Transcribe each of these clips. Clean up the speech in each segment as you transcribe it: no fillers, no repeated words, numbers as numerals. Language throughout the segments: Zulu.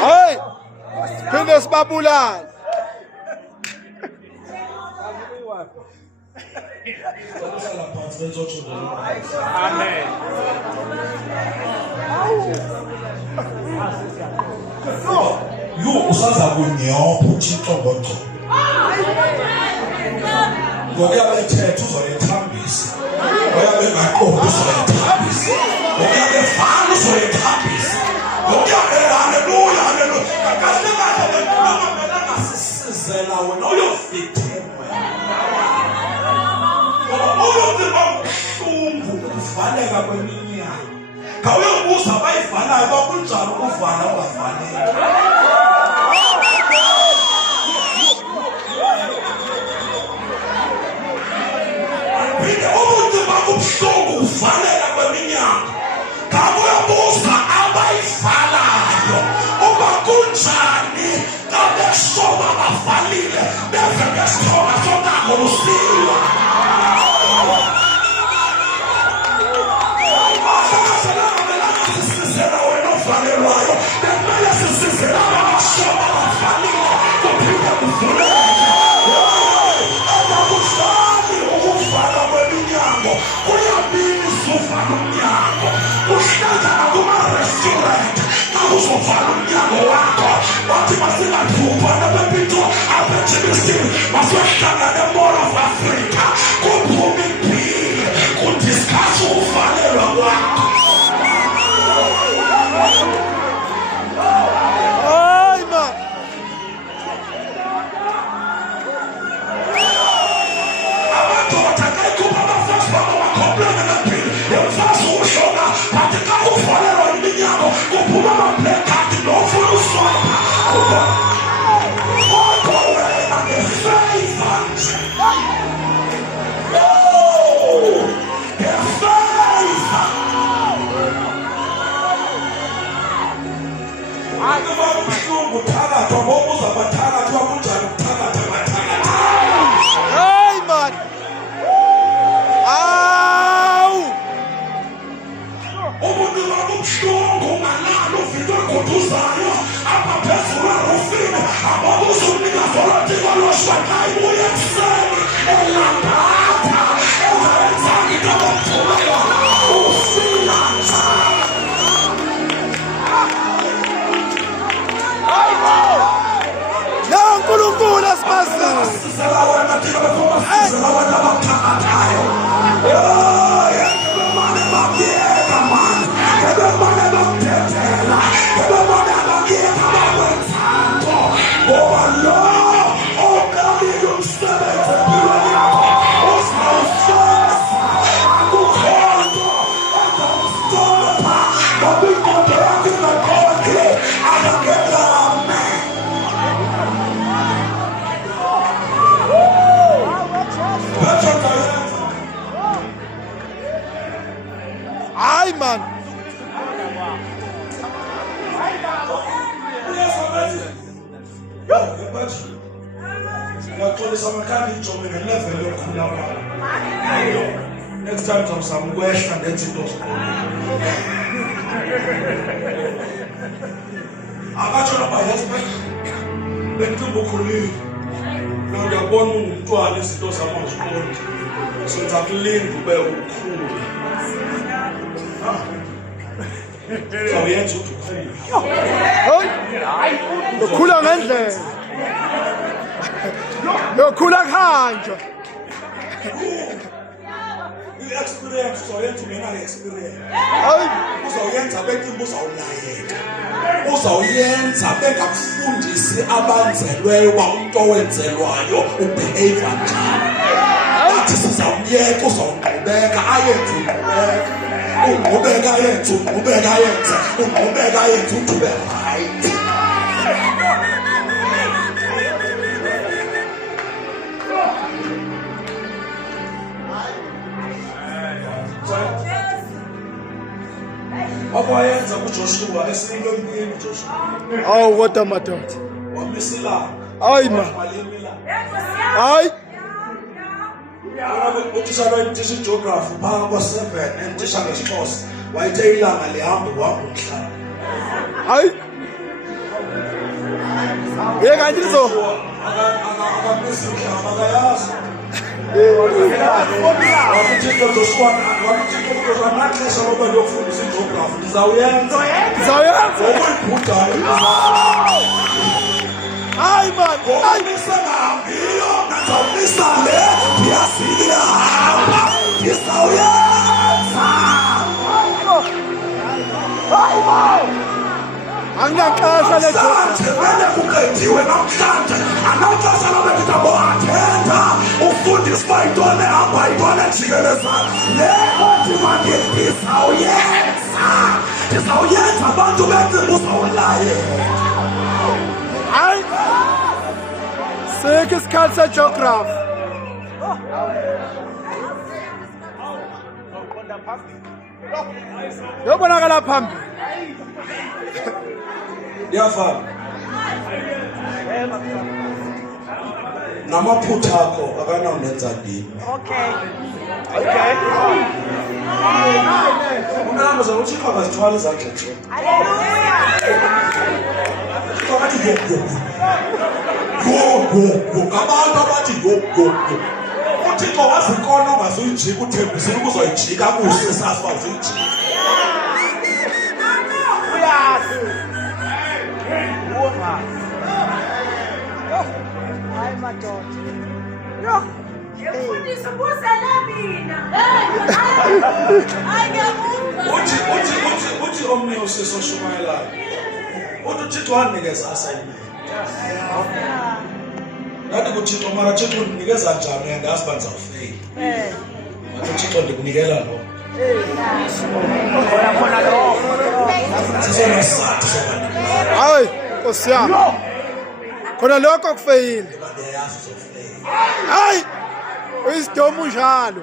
Hey! Phinde sibabulale. Amen. You usaza kunyopha uThixo ngoqo. Ngokuya bethetha uzoyethambisa. Ngokuya bengaqondi uzoyethambisa. Ngokuya befana uzoyethambisa. Ngokuya haleluya haleluya. Kahle kahle bengamela ngasisizela wena uyofithemwe. Uyothi awuhlungu kuvaleka kweminyaka. Kawuyobuza bayivalayo bakunjani ukuvala ungavaleki. Ubuhlungu kuvaleka kweminyaka. Kawuyobuza abayivalayo uba kunjani kabesoba bavalile beve ngesithoba sonako lusilwa. Valelwayo, kumele sisizele abasoba bavalile kuphinde kuvuleke. Akufani ukuvala kweminyango, kuyabili usuvala umnyango. Kuhlangana kuma-restaurant akuzovala umnyango wakho. Bathi masingathupha nabepito abejimisini masohlangana e-Mall of Africa kuphuma impilo kudiskasi ukuvalelwa kwakho. Next time I'm question and that's it. I got you my husband. Then to Bukuli. Now they are born to a list of some school. So it's a clean to be cool. Zawuyenza ukuthi Hayi. Ukhula ngendlela. Ukhula kuhanjwa. I-experience uzawuyenza ungena experience. Hayi. Uzawuyenza betimba uzawulayeka. Uzawuyenza bengakufundisi abanzelweyo uba umuntu owenzelwayo ubehave njani. Bathi sizawumyeka uzawuqhubeka ayenze uqhubeka. Uqhubeka ayenze uqhubeka ayenze uqhubeka ayenze uthi ube right. Abayenza kuJoshua esintombini uJoshua. Awu kodwa madoda. Wamisela. Hayi ma. Hayi. Uthisha loyintisha geography phaka kwa7 entisha ngeXhosa. Wayithe ilanga lihamba uhamba umhlaba. Hayi. Yeka nje zo. Akamisi umhlaba akayazi. Wakuthixo Joshua naxesha loba ndiyofundisa igeography ndizawuyenza. Ngokuyibhudayo. Hayi man. Ngomisa ngambiyo ndizawumisa le ndiyasihamba ndizawuyenza. Hayi man. Anginaxesha namhlanje vele kuqediwe namhlanje anaxesha lobe ndizawuathetha ufundisa uba yintoni ehamba yintoni ejikelezayo le odimandi ndizawuyenza abantu benzima uzawulayela. Hayi. Sikho isikhathi segeography. Yobonakala phambili. Ndiyafana namaphutha akho akanawunenza ndini. Unamazana uThixo akazithwala izandla nje. Abantu ngabantu abathi uThixo wazikona ongazuyijika uthembisile uba uzoyijika kuhle sazi uba uzuyijika. Hayi madoda. Yo. Ngiyafundisa ubuzela mina. Hayi ngiyabuzwa. Uthi omnye usisi oshumayelayo. Uthixo wandinikeza assignment. Ngathi kuThixo mara Thixo undinikeza njani andazi uba ndizawufeyila. Ngathi uThixo ndikunikela lo. Sisona sizathu soba Hayi, Nkosi yami. Khona lokho kufeyile. ndiyayazi uzofeyila. Hayi. Uyisidomo njalo.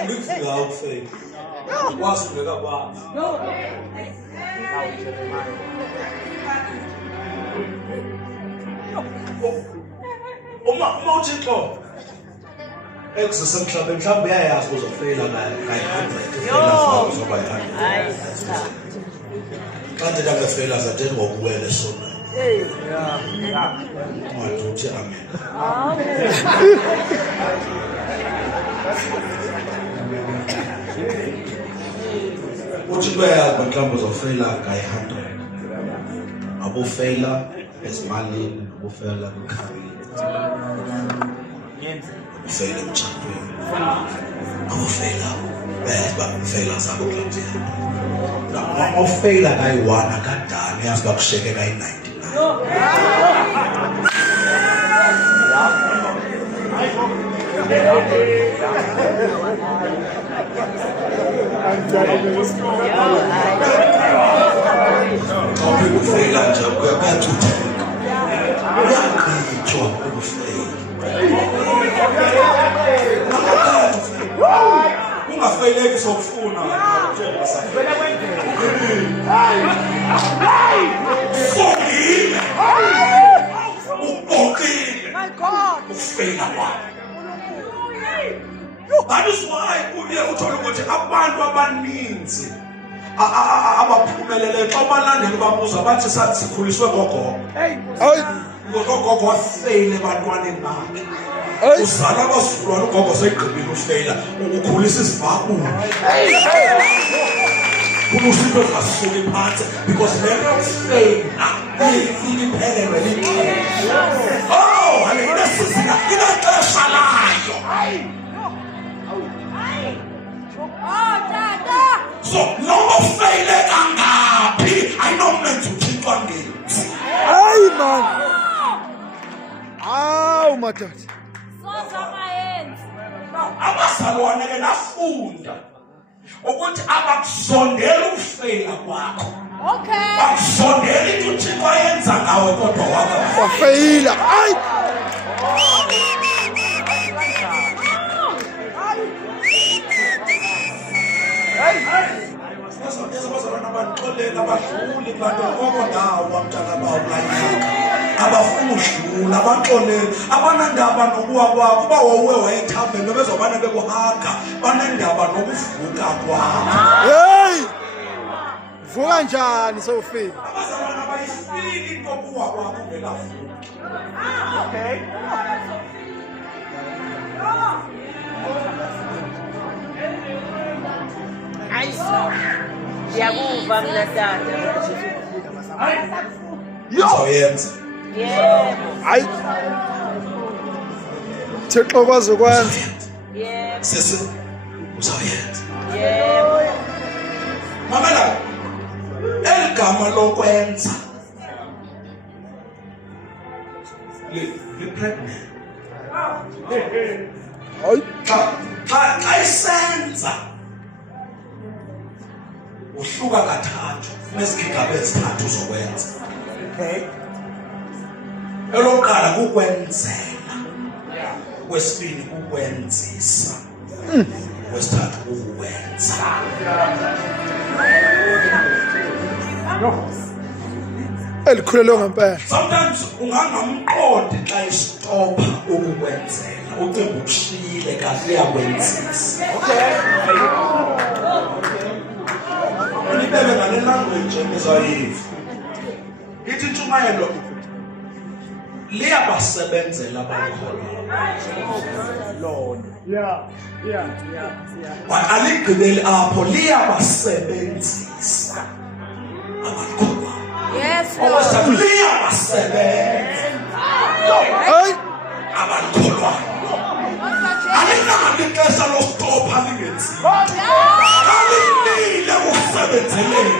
Andikufika ukufeyila. Ukwazi ungeka kwazi. Uma uThixo ekuzisa emhlabeni mhlawumbe uyayazi uzofeyila ngayi-100 uzoba yi-100. Xa ndithetha ngefeyila zatheni ngokuwela esonweni. Ungade uthi amen. Uthi kuyayazi uba mhlawumbe uzofeyila ngayi-100. Abufeyila ezimalini, abufeyila kwikhariyeri, abufeyila emtshatweni, abufeyila uba ufeyila zabo mhlawumbe ziyahamba. Awufeyila kayi-1 akadala uyazi uba kushiyeke kayi-99. Xa ukufeyila nje kuyacutheka, uyaqithwa ukufeyila. Ungafeyileki sokufuna ufungile ubhokile ufeyila kwakho. That is why kuye uthole ukuthi abantu abaninzi abaphumelele xa balandela babuza bathi sikhuliswe ngogogo. Hayi. Ngogogo wafeyile ebantwaneni bakhe. uzala abasukulwana ugogo segqibile ufeyila ukukhulisa isibhakulo kunosinto ezingasuki phansi because lento yokufeyila lifika iphelelwe lixesha. Oh, alesizina inexesha layo. So noma ufeyile kangaphi ayinomenza uthixo angenzi. Hayi man. Awu madoda. Abazalwane ke nafunda ukuthi abakusondela ukufeyila kwakho. Okay. Bakusondela into uthixo ayenza ngawe kodwa Wafeyila. Hayi. abazalwane abanixolela abadluli kulanto koko ndawo bamntana bawo kulanyaka abafuna udlula abaxoleli abanandaba nokuwa kwakho uba wawuwe wayethaveni bezobane bekuhaga banendaba nokuvuka kwakho. Hey! Vuka njani sowufika? Abazalwane abayifiki into kuwa kwakho ungelavuka. Okay. Yakuva mina tata. Uzoyenza. Yebo. Hayi. Thixo kwazi ukwenza. Yebo. Sisi uzoyenza. Yebo. Mamela eligama lokwenza li-pregnant. Hayi. Xa isenza uhluka kathathu nezigigaba ezithathu zokwenza. Okay. Elokuqala kukwenzela, okwesibili kukwenzisa, okwesithathu kuwenza. Elikhulelwe ngempela. Sometimes ungangamqondi xa istopha ukukwenzela ucinga ukushiyile kahle uyakwenzisa. Okay. Ulibebe ngale language engizoyiva. Ithi intshumayelo liyabasebenzela abakholwayo. Aligqibeli apho liyabasebenzisa abakholwayo. Yes, Okwesithathu liyabasebenza abakholwayo. Alinalo ixesha lostopha lingenziwa. Alilile ukusebenzeleni.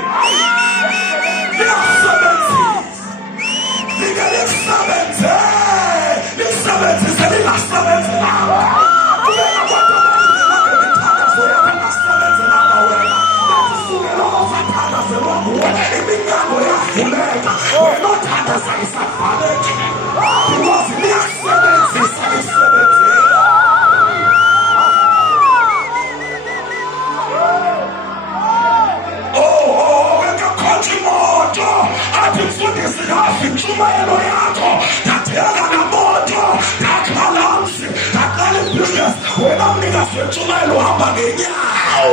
Liyasebenzisa. Lingasebenze. Lisebenzise lingasebenzelanga. Intshumayelo yakho ndathenga namoto ndakhalamsi ndaqala ibhizinesi wena mnikazi wentshumayelo uhamba ngenyawo.